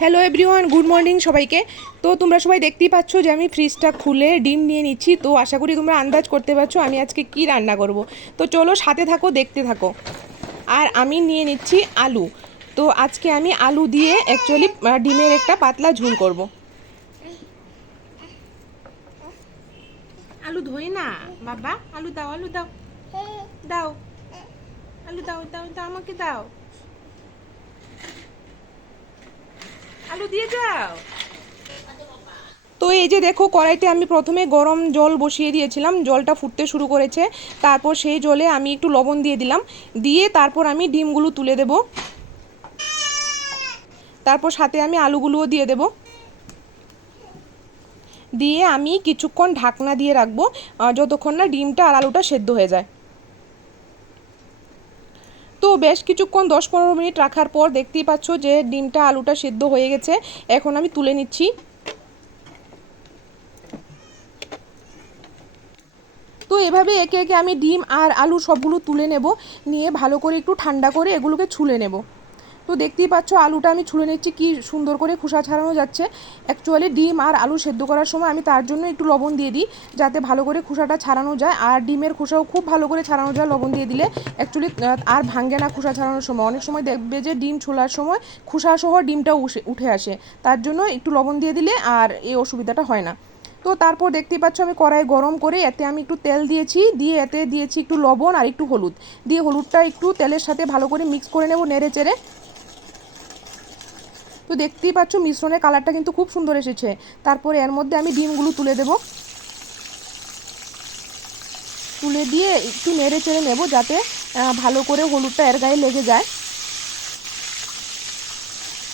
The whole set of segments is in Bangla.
হ্যালো এভরিওয়ান গুড মর্নিং সবাইকে। তো তোমরা সবাই দেখতেই পাচ্ছ যে আমি ফ্রিজটা খুলে ডিম নিয়ে নিচ্ছি। তো আশা করি তোমরা আন্দাজ করতে পারছ আমি আজকে কি রান্না করব। তো চলো সাথে থাকো, দেখতে থাকো। আর আমি নিয়ে নিচ্ছি আলু। তো আজকে আমি আলু দিয়ে অ্যাকচুয়ালি ডিমের একটা পাতলা ঝুল করব। আলু ধোই না, বাবা? আলু দাও আলু দাও। দাও। আলু দাও দাও দাও, আমাকে দাও। আলু দিয়ে তো এই যে দেখো কড়াইতে আমি প্রথমে গরম জল বসিয়ে দিয়েছিলাম, জলটা ফুটতে শুরু করেছে। তারপর সেই জলে আমি একটু লবণ দিয়ে দিলাম। দিয়ে তারপর আমি ডিমগুলো তুলে দেব। তারপর সাথে আমি আলুগুলোও দিয়ে দেব। দিয়ে আমি কিছুক্ষণ ঢাকনা দিয়ে রাখব যতক্ষণ না ডিমটা আর আলুটা সেদ্ধ হয়ে যায়। তো বেশ কিছুক্ষণ দশ পনেরো মিনিট রাখার পর দেখতেই পাচ্ছ যে ডিমটা, আলুটা সেদ্ধ হয়ে গেছে। এখন আমি তুলে নিচ্ছি। তো এভাবে একে একে আমি ডিম আর আলু সবগুলো তুলে নেব। নিয়ে ভালো করে একটু ঠান্ডা করে এগুলোকে ছুলে নেব। তো দেখতেই পাচ্ছ, আলুটা আমি ছুলে নিচ্ছি, কি সুন্দর করে খোসা ছাড়ানো যাচ্ছে। অ্যাকচুয়ালি ডিম আর আলু সেদ্ধ করার সময় আমি তার জন্য একটু লবণ দিয়ে দিই, যাতে ভালো করে খোসাটা ছাড়ানো যায়। আর ডিমের খোসাও খুব ভালো করে ছাড়ানো যায়, লবণ দিয়ে দিলে অ্যাকচুয়ালি আর ভাঙ্গে না খোসা ছাড়ানোর সময়। অনেক সময় দেখবে যে ডিম ছোলার সময় খোসা সহ ডিমটাও উঠে আসে। তার জন্য একটু লবণ দিয়ে দিলে আর এই অসুবিধাটা হয় না। তো তারপর দেখতেই পাচ্ছ, আমি কড়াই গরম করে এতে আমি একটু তেল দিয়েছি, দিয়ে এতে দিয়েছি একটু লবণ আর একটু হলুদ। দিয়ে হলুদটা একটু তেলের সাথে ভালো করে মিক্স করে নেব নেড়ে চেড়ে তো দেখতেই পাচ্ছ, মিশ্রণের কালারটা কিন্তু খুব সুন্দর এসেছে। তারপরে এর মধ্যে আমি ডিমগুলো তুলে দেব। তুলে দিয়ে একটু নেড়ে চেড়ে নেব যাতে ভালো করে হলুদটা এর গায়ে লেগে যায়।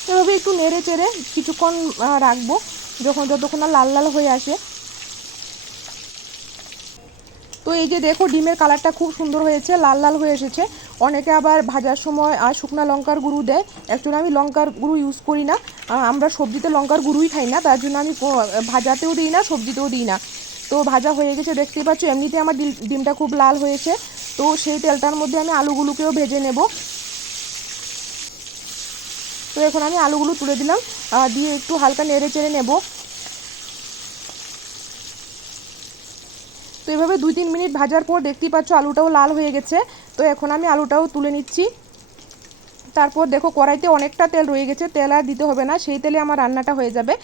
এভাবে একটু নেড়ে চেড়ে কিছুক্ষণ রাখব। যখন যতক্ষণ না লাল লাল হয়ে আসে তো এই যে দেখো, ডিমের কালারটা খুব সুন্দর হয়েছে, লাল লাল হয়ে এসেছে। অনেকে আবার ভাজার সময় আর শুকনা লঙ্কার গুঁড়ো দেয়। অ্যাকচুয়ালি আমি লঙ্কার গুঁড়ো ইউজ করি না। আমরা সবজিতে লঙ্কার গুঁড়োই খাই না, তার জন্য আমি ভাজাতেও দিই না, সবজিতেও দিই না। তো ভাজা হয়ে গেছে, দেখতেই পাচ্ছ, এমনিতে আমার ডিমটা খুব লাল হয়েছে। তো সেই তেলটার মধ্যে আমি আলুগুলোকেও ভেজে নেব। তো এখন আমি আলুগুলো তুলে দিলাম। দিয়ে একটু হালকা নেড়ে চেড়ে নেব। তো এভাবে দুই তিন মিনিট ভাজার পর দেখতেই পাচ্ছ আলুটাও লাল হয়ে গেছে। তো এখন আমি আলুটাও তুলে নিচ্ছি। তারপর দেখো কড়াইতে অনেকটা তেল রয়ে গেছে, তেল আর দিতে হবে না, সেই তেলে আমার রান্নাটা হয়ে যাবে।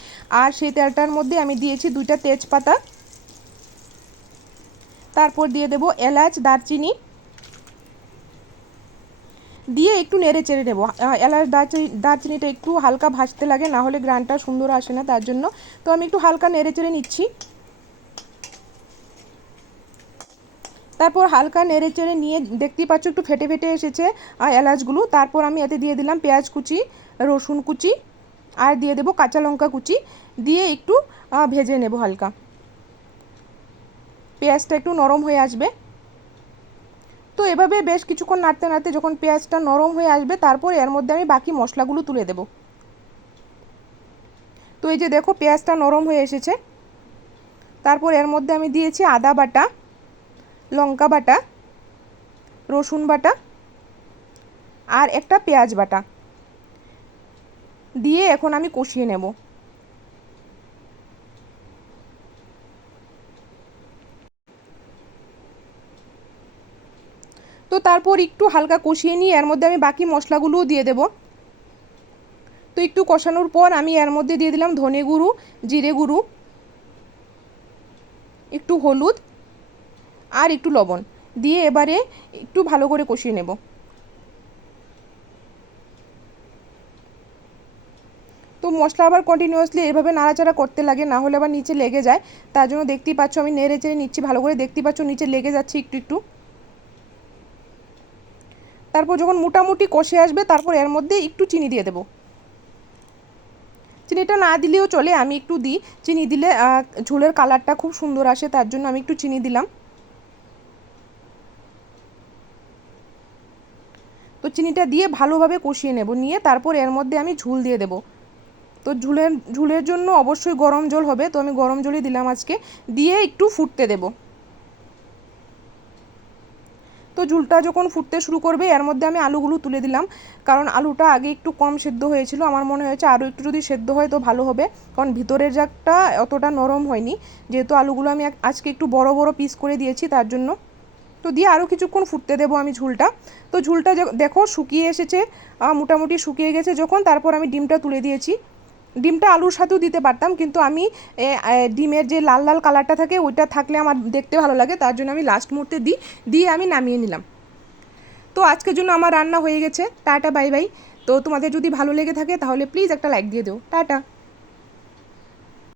আর সেই তেলটার মধ্যে আমি দিয়েছি দুইটা তেজপাতা। তারপর দিয়ে দেব এলাচ, দারচিনি। দিয়ে একটু নেড়ে চেড়ে নেব। এলাচ দারচিনি দারচিনিটা একটু হালকা ভাজতে লাগে, না হলে গ্রানটা সুন্দর আসে না তার জন্য। তো আমি একটু হালকা নেড়ে চেড়ে নিচ্ছি। তারপর হালকা নেড়ে চেড়ে নিয়ে দেখতেই পাচ্ছ, একটু ফেটে ফেটে এসেছে এলাচগুলো। তারপর আমি এতে দিয়ে দিলাম পেঁয়াজ কুচি, রসুন কুচি, আর দিয়ে দেবো কাঁচা লঙ্কা কুচি। দিয়ে একটু ভেজে নেব হালকা। পেঁয়াজটা একটু নরম হয়ে আসবে। তো এভাবে বেশ কিছুক্ষণ নাড়তে নাড়তে যখন পেঁয়াজটা নরম হয়ে আসবে, তারপর এর মধ্যে আমি বাকি মশলাগুলো তুলে দেব। তো এই যে দেখো, পেঁয়াজটা নরম হয়ে এসেছে। তারপর এর মধ্যে আমি দিয়েছি আদা বাটা। লঙ্কা বাটা, রসুন বাটা আর একটা পেঁয়াজ বাটা। দিয়ে এখন আমি কষিয়ে নেব। তো তারপর একটু হালকা কষিয়ে নিয়ে এর মধ্যে আমি বাকি মশলাগুলোও দিয়ে দেব। তো একটু কষানোর পর আমি এর মধ্যে দিয়ে দিলাম ধনে গুঁড়ো, জিরে গুঁড়ো, একটু হলুদ আর একটু লবণ দিয়ে এবারে একটু ভালো করে কষিয়ে নেব। তো মশলা আবার কন্টিনিউয়াসলি এভাবে নাড়াচাড়া করতে লাগে, না হলে আবার নিচে লেগে যায়। তার জন্য দেখতেই পাচ্ছ আমি নেড়ে চেড়ে নিচ্ছি, ভালো করে দেখতেই পাচ্ছ নিচে লেগে যাচ্ছে একটু একটু। তারপর যখন মোটামুটি কষে আসবে, তারপর এর মধ্যে একটু চিনি দিয়ে দেবো। চিনিটা না দিলেও চলে, আমি একটু দিই। চিনি দিলে ঝোলের কালারটা খুব সুন্দর আসে, তার জন্য আমি একটু চিনি দিলাম। তো চিনিটা দিয়ে ভালোভাবে কষিয়ে নেব। নিয়ে তারপর এর মধ্যে আমি ঝুল দিয়ে দেব। তো ঝুলের ঝুলের জন্য অবশ্যই গরম জল হবে। তো আমি গরম জলই দিলাম আজকে। দিয়ে একটু ফুটতে দেব। তো ঝুলটা যখন ফুটতে শুরু করবে, এর মধ্যে আমি আলুগুলো তুলে দিলাম। কারণ আলুটা আগে একটু কম সেদ্ধ হয়েছিল। আমার মনে হয়েছে আরও একটু যদি সেদ্ধ হয় তো ভালো হবে। কারণ ভিতরের জাগটা অতটা নরম হয়নি। যেহেতু আলুগুলো আমি আজকে একটু বড় বড় পিস করে দিয়েছি তার জন্য। তো দিয়ে আরও কিছুক্ষণ ফুটতে দেবো আমি ঝুলটা। তো ঝুলটা দেখো শুকিয়ে এসেছে মোটামুটি শুকিয়ে গেছে। যখন তারপর আমি ডিমটা তুলে দিয়েছি, ডিমটা আলুর সাথেও দিতে পারতাম, কিন্তু আমি ডিমের যে লাল লাল কালারটা থাকে, ওইটা থাকলে আমার দেখতে ভালো লাগে, তার জন্য আমি লাস্ট মুহূর্তে দিই দিয়ে আমি নামিয়ে নিলাম। তো আজকের জন্য আমার রান্না হয়ে গেছে। Tata, bye bye. তো তোমাদের যদি ভালো লেগে থাকে, তাহলে প্লিজ একটা লাইক দিয়ে দিও। টাটা।